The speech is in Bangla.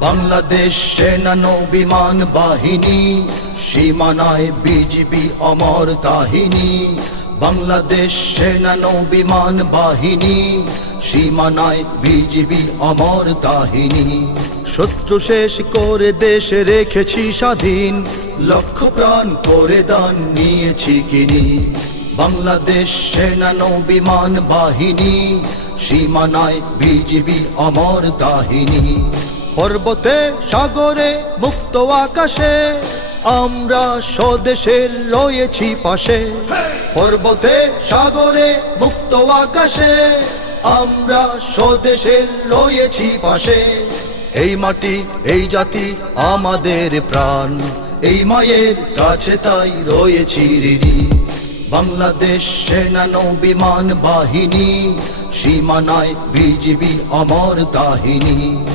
বাংলাদেশ সেনা নৌ-বিমান বাহিনী, সীমানায় বিজিবি অমর কাহিনী। বাংলাদেশ সেনা নৌ-বিমান বাহিনী, সীমানায় বিজিবি অমর কাহিনী। শত্রু শেষ করে দেশ রেখেছি স্বাধীন, লক্ষ প্রাণ করে দান নিয়েছি কিনি। বাংলাদেশ সেনা নৌ-বিমান বাহিনী, সীমানায় বিজিবি অমর কাহিনী। পর্বতে সাগরে মুক্ত আকাশে আমরা স্বদেশের রয়েছি পাশে। পর্বতে সাগরে মুক্ত আকাশে আমরা স্বদেশের রয়েছি পাশে। এই মাটি এই জাতি আমাদের প্রাণ, এই মায়ের কাছে তাই রয়েছি ঋণী। বাংলাদেশ সেনা নৌ-বিমান বাহিনী, সীমানায় বিজিবি অমর কাহিনী।